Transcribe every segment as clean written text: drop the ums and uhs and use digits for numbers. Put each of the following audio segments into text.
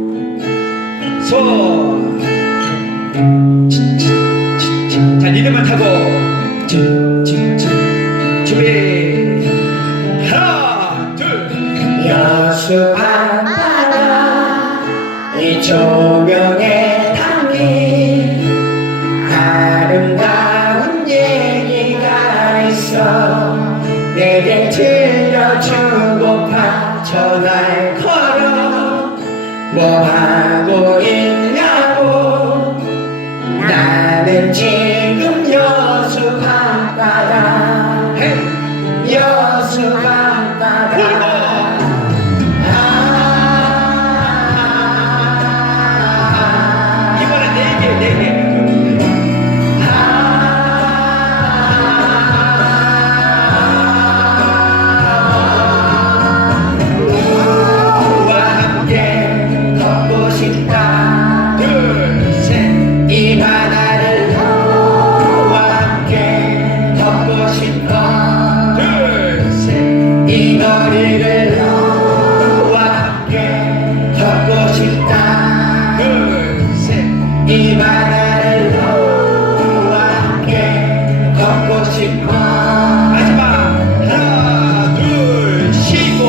손. 자, 리듬을 타고 준비. 하나, 둘. 여수 밤바다 이 조명에 담긴 아름다운 얘기가 있어. 내게 들려주고파 전화를 걸어. 뭐하고 있냐고. 나는 지금 여수 밤바다. 여수 밤바다. 이번엔 네 개. 너와 함께 걷고 싶다. 둘, 셋. 이 바다를 너와 함께 걷고 싶어. 둘, 셋. 이 거리를 너와 함께 걷고 싶다. 둘, 셋. 이 바다를 너와 함께 걷고 싶어. 마지막. 하나, 둘, 쉬고.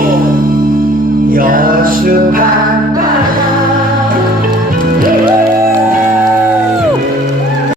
여수 밤